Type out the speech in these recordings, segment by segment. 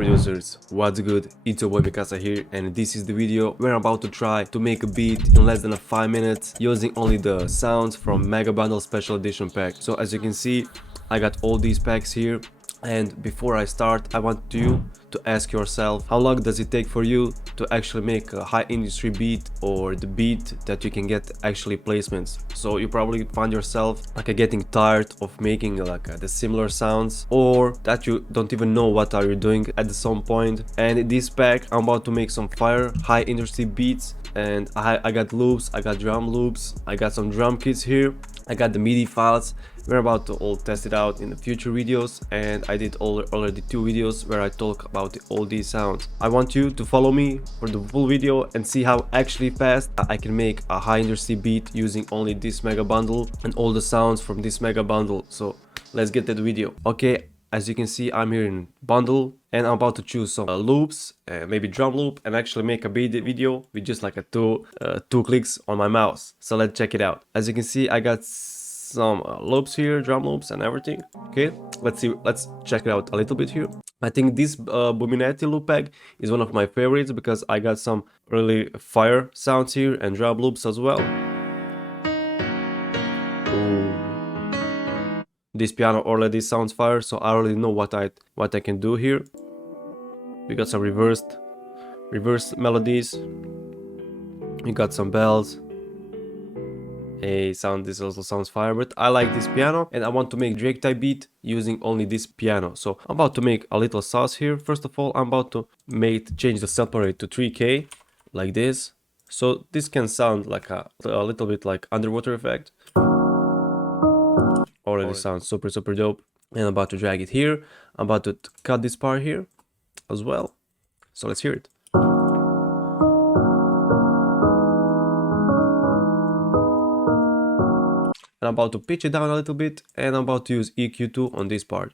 producers, what's good? It's your boy Mikasa here, and this is the video where I'm about to try to make a beat in less than 5 minutes using only the sounds from Mega Bundle Special Edition pack. So as you can see, I got all these packs here, and before I start, I want you to ask yourself, how long does it take for you to actually make a high industry beat, or the beat that you can get actually placements? So you probably find yourself like getting tired of making the similar sounds, or that you don't even know what are you doing at some point. And in this pack I'm about to make some fire high industry beats, and I got loops, I got drum loops, I got some drum kits here, I got the MIDI files. We're about to all test it out in the future videos, and I did already 2 videos where I talk about all these sounds. I want you to follow me for the full video and see how actually fast I can make a high industry beat using only this mega bundle and all the sounds from this mega bundle. So let's get that video. Okay, as you can see, I'm here in bundle and I'm about to choose some loops, maybe drum loop, and actually make a beat video with just like two clicks on my mouse. So let's check it out. As you can see, I got some loops here, drum loops and everything. Okay, let's check it out a little bit here. I think this boomin loop pack is one of my favorites because I got some really fire sounds here and drum loops as well. Ooh. This piano already sounds fire, so I already know what I can do here. We got some reversed melodies. We got some bells. This also sounds fire, but I like this piano and I want to make Drake type beat using only this piano. So I'm about to make a little sauce here. First of all, I'm about to change the sample rate to 3K like this. So this can sound like a little bit like underwater effect. Already sounds super dope. And I'm about to drag it here. I'm about to cut this part here as well. So let's hear it. And I'm about to pitch it down a little bit, and I'm about to use EQ2 on this part.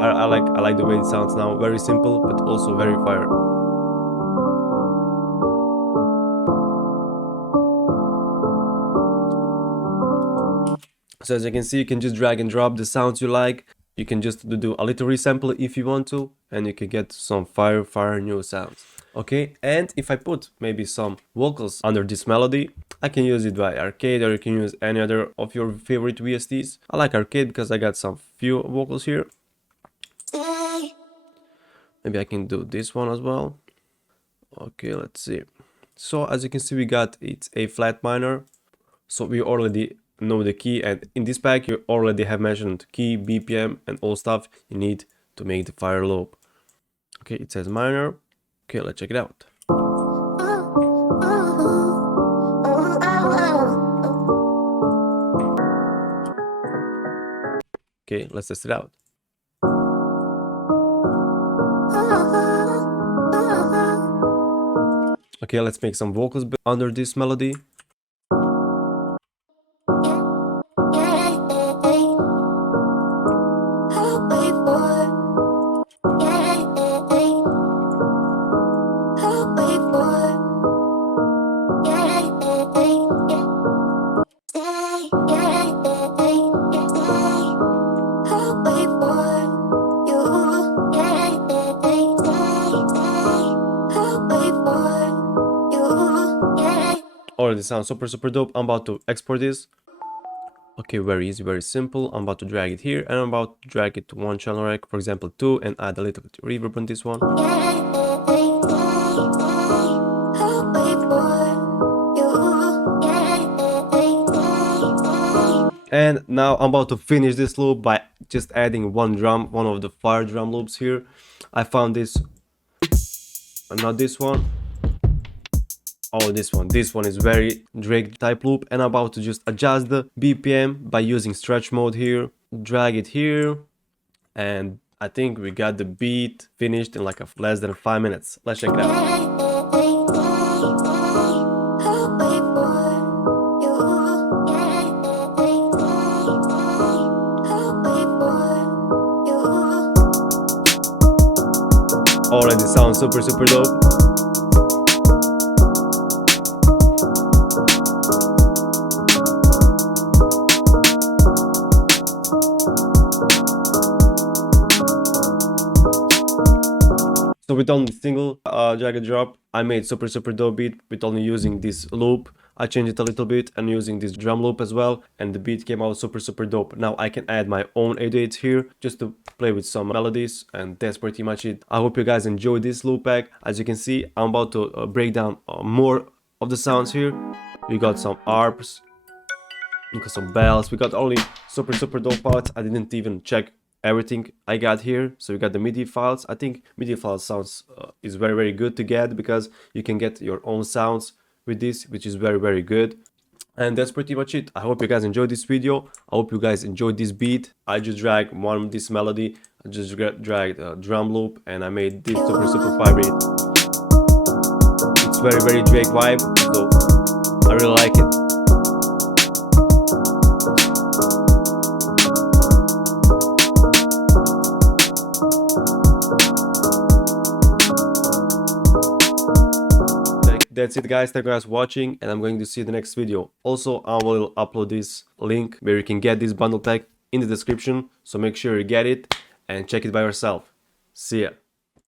I like the way it sounds now. Very simple, but also very fire. So as you can see, you can just drag and drop the sounds you like. You can just do a little resample if you want to, and you can get some fire new sounds. Okay, and if I put maybe some vocals under this melody, I can use it by arcade, or you can use any other of your favorite VSTs. I like arcade because I got some few vocals here. Maybe I can do this one as well. Okay, let's see. So as you can see, we got it's A flat minor. So we already know the key, and in this pack you already have mentioned key, BPM and all stuff you need to make the fire loop. Okay, it says minor. Okay, let's check it out. Okay, let's test it out. Okay, let's make some vocals under this melody. Already sounds super dope. I'm about to export this. Okay, very easy, very simple. I'm about to drag it here, and I'm about to drag it to one channel rack, for example 2, and add a little bit of reverb on this one. And now I'm about to finish this loop by just adding one of the fire drum loops here. I found this, not this one. Oh, this one is very Drake type loop, and I'm about to just adjust the BPM by using stretch mode here. Drag it here, and I think we got the beat finished in like less than 5 minutes. Let's check it out. Already sounds super dope. So with only single drag and drop, I made super dope beat with only using this loop. I changed it a little bit and using this drum loop as well, and the beat came out super dope. Now I can add my own 808s here just to play with some melodies, and that's pretty much it. I hope you guys enjoyed this loop pack. As you can see, I'm about to break down more of the sounds here. We got some arps, we got some bells, we got only super dope parts. I didn't even check everything I got here. So we got the MIDI files. I think MIDI files sounds is very good to get, because you can get your own sounds with this, which is very good. And that's pretty much it. I hope you guys enjoyed this video. I hope you guys enjoyed this beat. I just dragged this melody, I just dragged a drum loop, and I made this super vibrate. It's very Drake vibe, so I really like it. That's it guys, thank you guys for watching, and I'm going to see you in the next video. Also, I will upload this link where you can get this bundle pack in the description, so make sure you get it and check it by yourself. See ya.